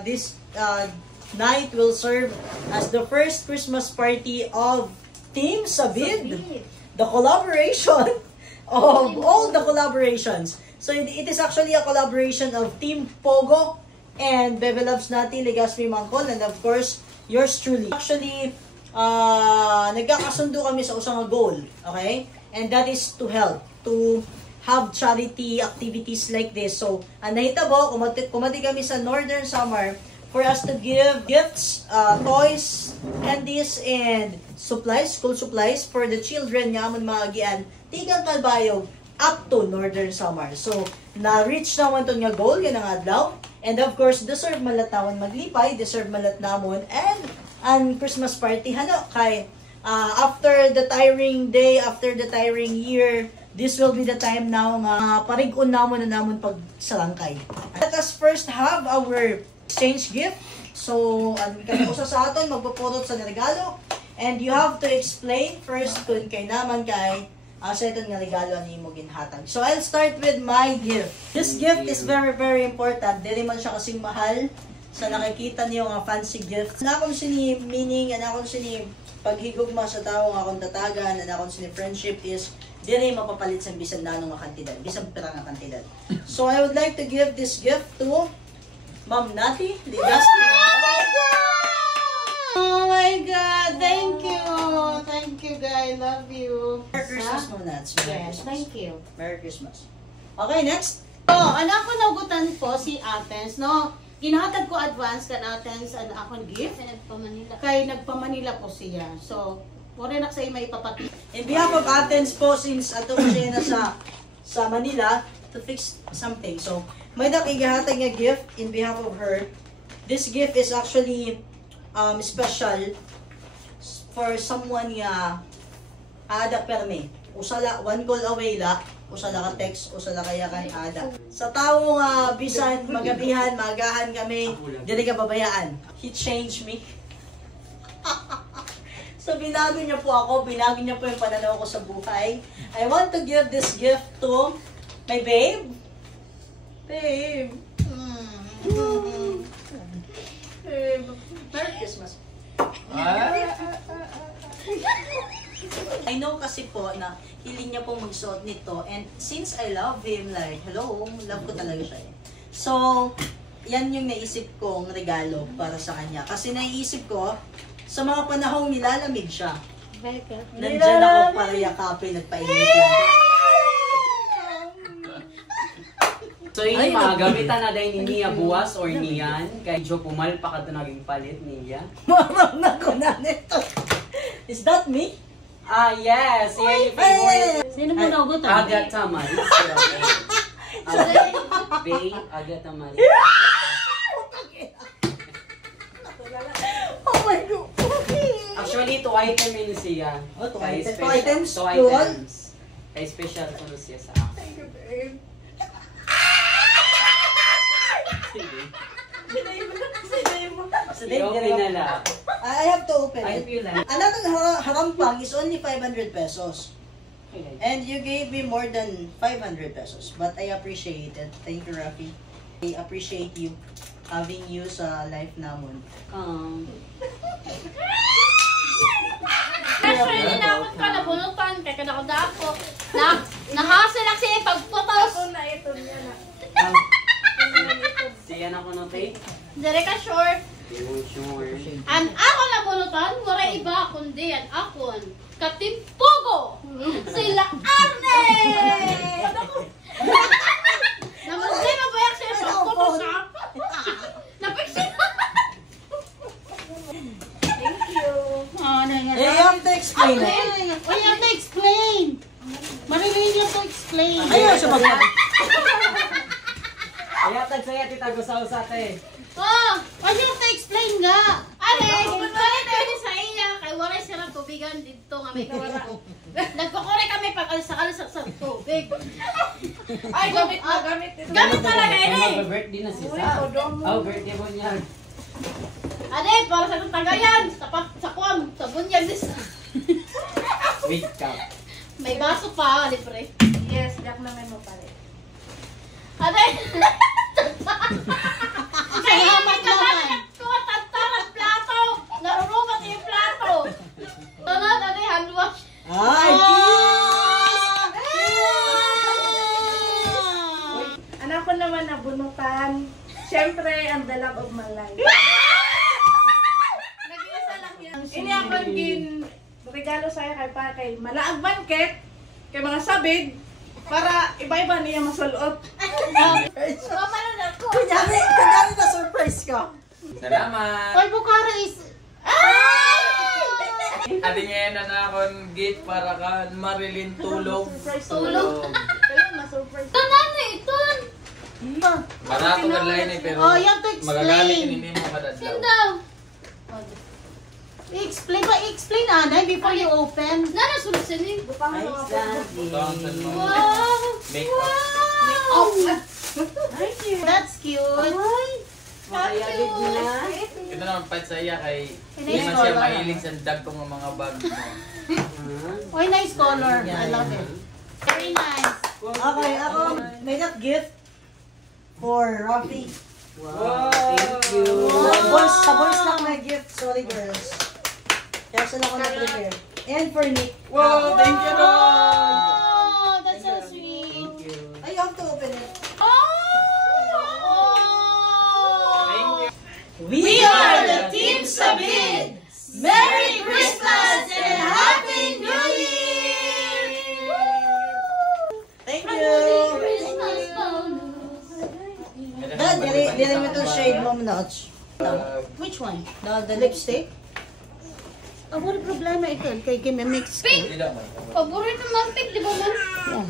This night will serve as the first Christmas party of Team Sabid. The collaboration of all the collaborations. So it is actually a collaboration of Team Pogo and Bebe Loves Nati, Legaspi Mangkol, and of course, yours truly. Actually, nagkakasundo kami sa usang goal, okay? And that is to help, to have charity activities like this. So, nahitabo, kumati kami sa Northern Summer for us to give gifts, toys, candies, and supplies, school supplies for the children nga amon maagian tigang Calbayog up to Northern Summer. So, na-reach naman to nga goal, yan ang adlaw. And of course, deserve malat namon maglipay, deserve malat namon, and ang Christmas party, hano, kay after the tiring day, after the tiring year, this will be the time now nga parigon namon na namon pag salangkay. Let us first have our exchange gift. So, kami usa sa aton magpupulot sa regalo, and you have to explain first kung kay naman kay sa iton nga regalo ani mo ginhatag. So, I'll start with my gift. This gift is very, very important. Dili man siya kasing mahal sa nakikita niyo nga fancy gifts. Na akong sini meaning, and akong sini paghigugma sa tao nga akong tatagan, and akong sini friendship is dili mapapalit sa bisan nanong nga kantidad, bisan pera nga kantidad. So, I would like to give this gift to Ma'am Nati Legaspi. Oh my God! Thank you! Thank you, guys. Love you. Merry Christmas, Ma'am Nats. Yes, thank you. Merry Christmas. Okay, next. Anak ko nagutan po si Athens, no? Ginahatag ko advance kan Athens ang akong gift. Kay nagpa-Manila po siya. So, wala na sa may ipapati. In behalf of Athens po, since ato po siya na sa Manila to fix something. So, may nakigahatag nga gift in behalf of her. This gift is actually special for someone nga ada perme. Usala, one call away la, usala ka text, usala kaya kay ada. Sa tao nga bisan magabihan, magahan kami, dili ka babayaan. He changed me. So, binago niya po ako, binago niya po yung pananaw ko sa buhay. I want to give this gift to my babe. Babe. Babe. Merry Christmas. I know kasi po na hiling niya pong magsuot nito, and since I love him, like, hello, love ko talaga siya eh. So, yan yung naisip kong regalo para sa kanya. Kasi naisip ko, sa mga panahong nilalamig siya, nandiyan ako para yakapin at painitin. So ini magamitan na dahil niya buwas or niyan, kay Jo pumal pa ka naging palit niya. Marang na ko na nito. Is that me? Ah, yes. Yan yung favorite. Sino mo nagutan? Agatha Maris. Bay, Agatha Maris. Oh my God. Actually, 2 item yun siya. Oh, 2 Kay items? 2 special- items? 2 Dual? items. Kay special ko na siya sa akin. Thank you, babe. Sige. I na lang. I have to open I it. feel like. Another harampang is only 500 pesos. And you gave me more than 500 pesos. But I appreciate it. Thank you, Rafi. I appreciate you having you sa life namon. Actually, ninakot ka na bunutan. Kaya ka nakadako. Nahasal lang siya pagputos. Ako na ito niya na. Siya na ko no, te? Dire ka sure. Sure. An ako na bunutan, wala iba kundi an akon. Katimpogo! Sila Arne! Namunday mabayak siya sa Photoshop. Napiksin. Thank you. You have to explain it. Oh, you have to explain. Marilyn, you have to explain. Ayaw siya magpapit. Kaya tagsaya tita gusaw-sa te. Oh! Oh, you have to explain nga. Ale, balik kami sa iya. Kay wala siya ng tubigan dito nga may kawara. Nagkukure kami pag alsa-alsa sa tubig. Ay, gamit na, gamit ito. Gamit talaga yun eh. Mag-birthday na si Sam. Oh, birthday mo niya. Ade, para sa itong tagayan. Sa kuwam, sa bunyag dis. Wait ka. May baso pa, libre. Yes, yak na may mapalit. Ade! Salamat na am the love of my life. Nag-iisa lang yan. Ini akong regalo sa'yo kay Malaag Banket, kay mga sabid, para iba-iba niya masulot. Kunyari na surprise ka. Salamat! Oy, Bukara is... Ate niya na akong gift para ka Marilyn tulog. Tulog. Kaya ma-surprise. Tanan na ito. Para ako kadlain eh, pero Oh, you have to magagamit explain. hindi mo madadlaw. Sindaw. I-explain, Anay, before you open. Nana sulusin eh. Bukang Ay, mga Thousand mo. Wow. Make-up. That's cute. Makayagid na. Ito naman pat sa iya kay Nice hindi man siya color. mahilig sa dagkong mga bag mo. Oy, nice color. I Yeah, love yeah. it. Very nice. Okay, ako may that gift for Rafi. Wow, thank you. Sa boys lang may gift. Sorry, girls. Kaya sila ko na-prepare. And for Nick. Wow, thank you Lord! Oh, that's so sweet. Thank you. Ay, you have to open it. Thank you. We are the Team Sabid! Merry Christmas and Happy New Year! Thank you! Christmas bonus. Dad, dili mo itong shade mo, Notch. Which one? The lipstick. Oh, what problema ito? Kay Kim mix ko. Pink. Hindi lang man. Paborito man pink, di ba man? Yeah.